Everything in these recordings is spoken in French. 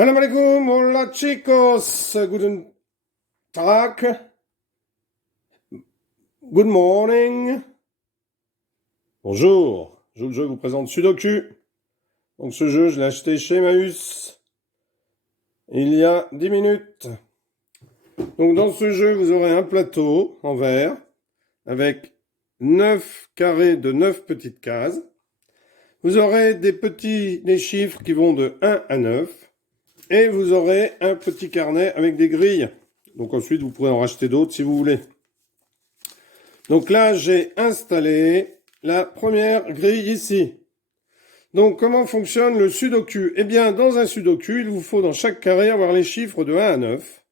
Salam alaikum, hola chicos, guten Tag, good morning, bonjour. Je vous présente Sudoku. Donc ce jeu, je l'ai acheté chez Emmaüs il y a 10 minutes. Donc dans ce jeu, vous aurez un plateau en verre avec 9 carrés de 9 petites cases. Vous aurez des chiffres qui vont de 1 à 9. Et vous aurez un petit carnet avec des grilles. Donc ensuite, vous pourrez en racheter d'autres si vous voulez. Donc là, j'ai installé la première grille ici. Donc comment fonctionne le Sudoku? Eh bien, dans un Sudoku, il vous faut dans chaque carré avoir les chiffres de 1 à 9.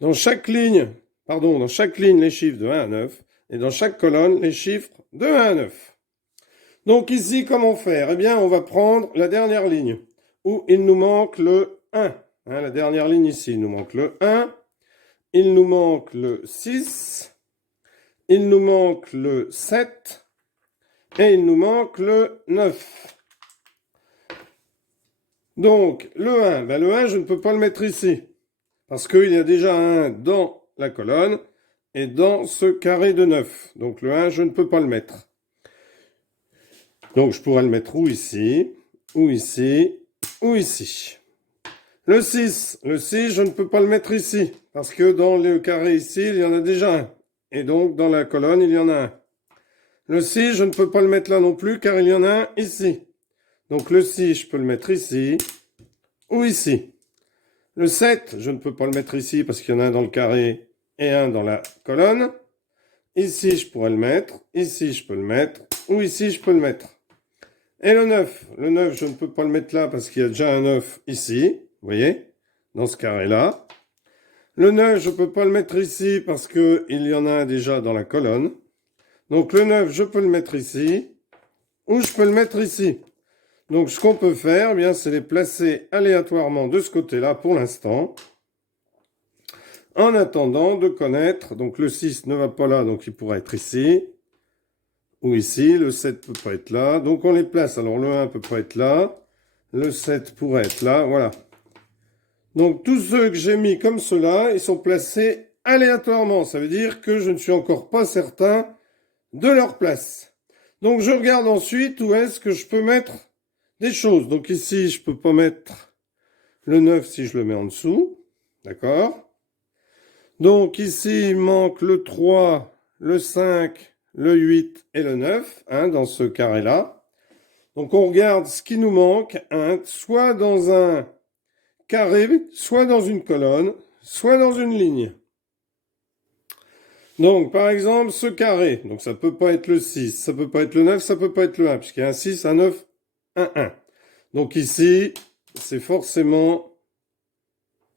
Dans chaque ligne, les chiffres de 1 à 9. Et dans chaque colonne, les chiffres de 1 à 9. Donc ici, comment faire? Eh bien, on va prendre la dernière ligne où il nous manque le 1. La dernière ligne ici, il nous manque le 1. Il nous manque le 6. Il nous manque le 7. Et il nous manque le 9. Donc, le 1, le 1, je ne peux pas le mettre ici. Parce qu'il y a déjà un 1 dans la colonne et dans ce carré de 9. Donc, le 1, je ne peux pas le mettre. Donc, je pourrais le mettre ou ici, ou ici, ou ici. Le 6, je ne peux pas le mettre ici. Parce que dans le carré ici, il y en a déjà un. Et donc, dans la colonne, il y en a un. Le 6, je ne peux pas le mettre là non plus, car il y en a un ici. Donc, le 6, je peux le mettre ici, ou ici. Le 7, je ne peux pas le mettre ici, parce qu'il y en a un dans le carré et un dans la colonne. Ici, je pourrais le mettre. Ici, je peux le mettre. Ou ici, je peux le mettre. Et le 9, je ne peux pas le mettre là, parce qu'il y a déjà un 9 ici. Vous voyez, dans ce carré-là. Le 9, je ne peux pas le mettre ici parce qu'il y en a un déjà dans la colonne. Donc le 9, je peux le mettre ici. Ou je peux le mettre ici. Donc ce qu'on peut faire, eh bien, c'est les placer aléatoirement de ce côté-là pour l'instant. En attendant de connaître, donc le 6 ne va pas là, donc il pourra être ici. Ou ici, le 7 ne peut pas être là. Donc on les place. Alors le 1 ne peut pas être là. Le 7 pourrait être là, voilà. Donc tous ceux que j'ai mis comme cela, ils sont placés aléatoirement. Ça veut dire que je ne suis encore pas certain de leur place. Donc je regarde ensuite où est-ce que je peux mettre des choses. Donc ici, je ne peux pas mettre le 9 si je le mets en dessous. D'accord? Donc ici, il manque le 3, le 5, le 8 et le 9 dans ce carré-là. Donc on regarde ce qui nous manque, soit dans un carré, soit dans une colonne, soit dans une ligne. Donc, par exemple, ce carré, donc ça peut pas être le 6, ça peut pas être le 9, ça peut pas être le 1, puisqu'il y a un 6, un 9, un 1. Donc ici, c'est forcément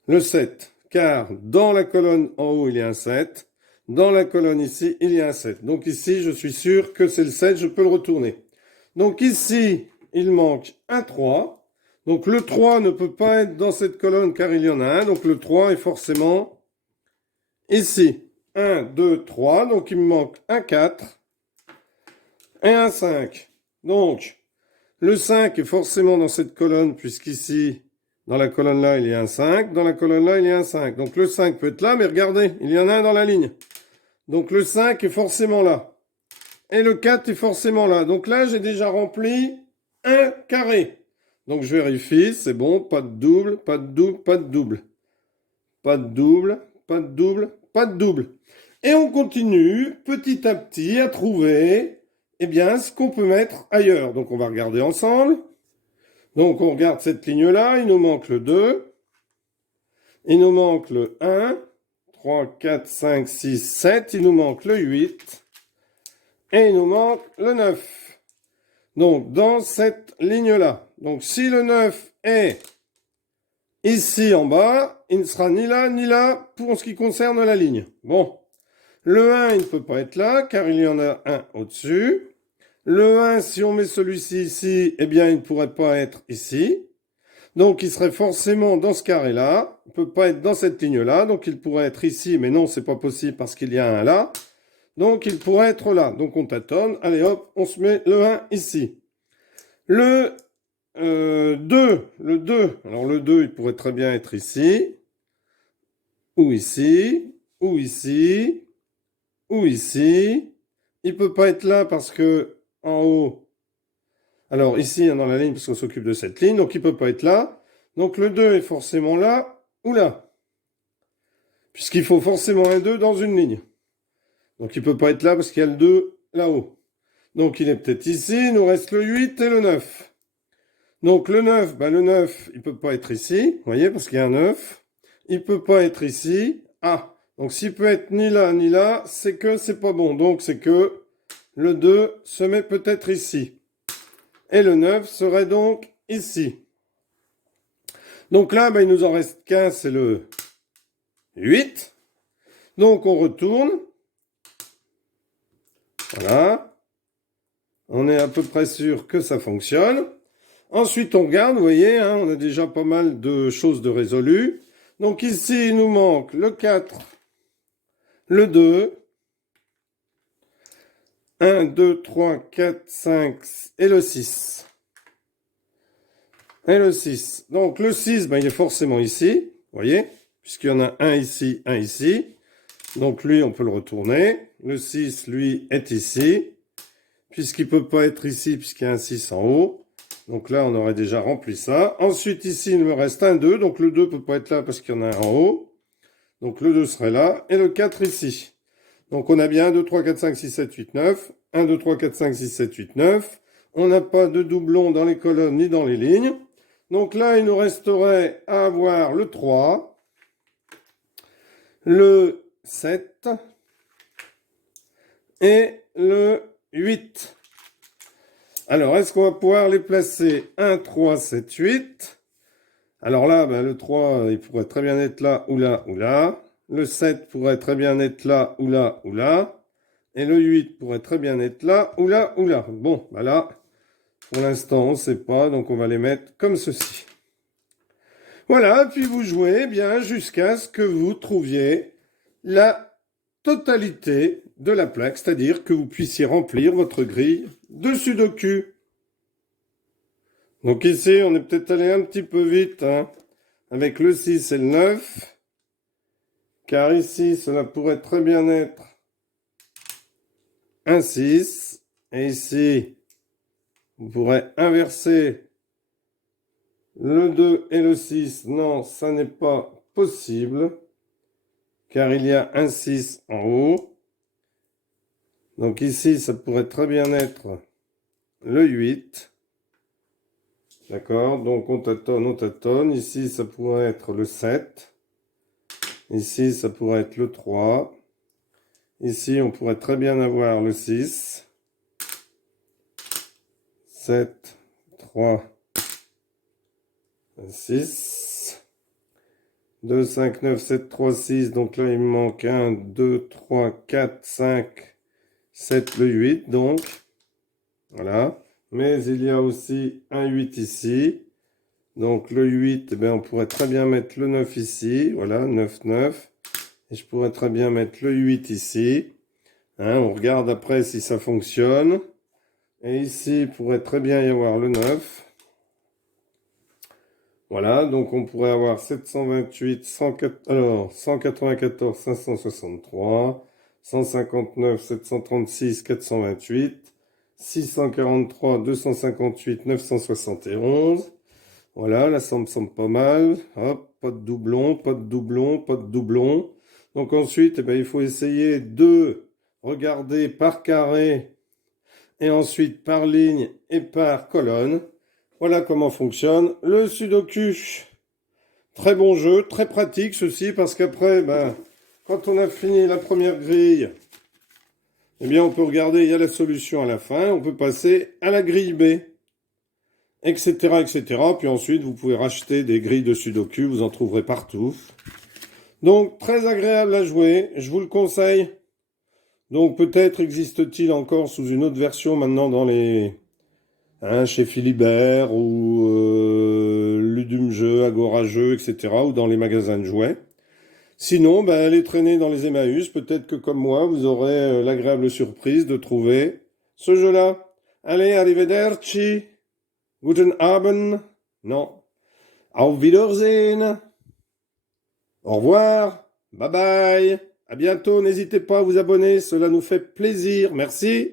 le 7, car dans la colonne en haut, il y a un 7, dans la colonne ici, il y a un 7. Donc ici, je suis sûr que c'est le 7, je peux le retourner. Donc ici, il manque un 3. Donc le 3 ne peut pas être dans cette colonne car il y en a un. Donc le 3 est forcément ici. 1, 2, 3. Donc il me manque un 4 et un 5. Donc le 5 est forcément dans cette colonne puisqu'ici, dans la colonne là, il y a un 5. Dans la colonne là, il y a un 5. Donc le 5 peut être là, mais regardez, il y en a un dans la ligne. Donc le 5 est forcément là. Et le 4 est forcément là. Donc là, j'ai déjà rempli un carré. Donc je vérifie, c'est bon, pas de double, pas de double, pas de double. Pas de double, pas de double, pas de double. Et on continue petit à petit à trouver ce qu'on peut mettre ailleurs. Donc on va regarder ensemble. Donc on regarde cette ligne-là, il nous manque le 2. Il nous manque le 1, 3, 4, 5, 6, 7. Il nous manque le 8. Et il nous manque le 9. Donc dans cette ligne-là. Donc si le 9 est ici en bas, il ne sera ni là pour ce qui concerne la ligne. Bon, le 1, il ne peut pas être là, car il y en a un au-dessus. Le 1, si on met celui-ci ici, eh bien, il ne pourrait pas être ici. Donc, il serait forcément dans ce carré-là. Il ne peut pas être dans cette ligne-là. Donc, il pourrait être ici, mais non, c'est pas possible parce qu'il y a un là. Donc, il pourrait être là. Donc, on tâtonne. Allez, hop, on se met le 1 ici. Le 2, le 2. Alors le 2, il pourrait très bien être ici, ou ici, ou ici, ou ici. Il peut pas être là parce que en haut. Alors ici, dans la ligne, parce qu'on s'occupe de cette ligne, donc il peut pas être là. Donc le 2 est forcément là ou là. Puisqu'il faut forcément un 2 dans une ligne. Donc il peut pas être là parce qu'il y a le 2 là-haut. Donc il est peut-être ici, il nous reste le 8 et le 9. Donc le 9, le 9, il peut pas être ici, vous voyez, parce qu'il y a un 9. Il peut pas être ici. Ah, donc s'il peut être ni là, c'est que c'est pas bon. Donc c'est que le 2 se met peut-être ici. Et le 9 serait donc ici. Donc là, il nous en reste qu'un, c'est le 8. Donc on retourne. Voilà. On est à peu près sûr que ça fonctionne. Ensuite, on regarde, vous voyez, on a déjà pas mal de choses de résolues. Donc ici, il nous manque le 4, le 2, 1, 2, 3, 4, 5 et le 6. Et le 6. Donc le 6, il est forcément ici, vous voyez, puisqu'il y en a un ici, un ici. Donc lui, on peut le retourner. Le 6, lui, est ici, puisqu'il ne peut pas être ici, puisqu'il y a un 6 en haut. Donc là, on aurait déjà rempli ça. Ensuite, ici, il me reste un 2. Donc le 2 ne peut pas être là parce qu'il y en a un en haut. Donc le 2 serait là. Et le 4 ici. Donc on a bien 1, 2, 3, 4, 5, 6, 7, 8, 9. 1, 2, 3, 4, 5, 6, 7, 8, 9. On n'a pas de doublon dans les colonnes ni dans les lignes. Donc là, il nous resterait à avoir le 3, le 7 et le 8. Alors, est-ce qu'on va pouvoir les placer 1, 3, 7, 8? Alors là, le 3, il pourrait très bien être là, ou là, ou là. Le 7 pourrait très bien être là, ou là, ou là. Et le 8 pourrait très bien être là, ou là, ou là. Bon, là, pour l'instant, on ne sait pas, donc on va les mettre comme ceci. Voilà, puis vous jouez bien jusqu'à ce que vous trouviez la totalité de la plaque, c'est-à-dire que vous puissiez remplir votre grille de Sudoku. Donc ici, on est peut-être allé un petit peu vite, avec le 6 et le 9, car ici, cela pourrait très bien être un 6, et ici, vous pourrez inverser le 2 et le 6. Non, ça n'est pas possible, car il y a un 6 en haut. Donc ici, ça pourrait très bien être le 8. D'accord, donc on tâtonne, on tâtonne. Ici, ça pourrait être le 7. Ici, ça pourrait être le 3. Ici, on pourrait très bien avoir le 6. 7, 3, 6. 2, 5, 9, 7, 3, 6. Donc là, il me manque 1, 2, 3, 4, 5, 7, le 8. Donc, voilà. Mais il y a aussi un 8 ici. Donc le 8, on pourrait très bien mettre le 9 ici. Voilà, 9, 9. Et je pourrais très bien mettre le 8 ici. On regarde après si ça fonctionne. Et ici, il pourrait très bien y avoir le 9. Voilà, donc on pourrait avoir 728, 194, 563, 159, 736, 428, 643, 258, 971. Voilà, là ça me semble pas mal. Hop, pas de doublon, pas de doublon, pas de doublon. Donc ensuite, il faut essayer de regarder par carré et ensuite par ligne et par colonne. Voilà comment fonctionne le Sudoku. Très bon jeu, très pratique ceci, parce qu'après, quand on a fini la première grille, on peut regarder, il y a la solution à la fin, on peut passer à la grille B, etc., etc. Puis ensuite, vous pouvez racheter des grilles de Sudoku, vous en trouverez partout. Donc, très agréable à jouer, je vous le conseille. Donc, peut-être existe-t-il encore sous une autre version maintenant dans les... chez Philibert ou Ludum Jeux, Agora Jeux, etc. ou dans les magasins de jouets. Sinon, allez traîner dans les Emmaüs. Peut-être que comme moi, vous aurez l'agréable surprise de trouver ce jeu-là. Allez, arrivederci! Guten Abend. Non. Auf Wiedersehen. Au revoir. Bye bye. À bientôt. N'hésitez pas à vous abonner. Cela nous fait plaisir. Merci.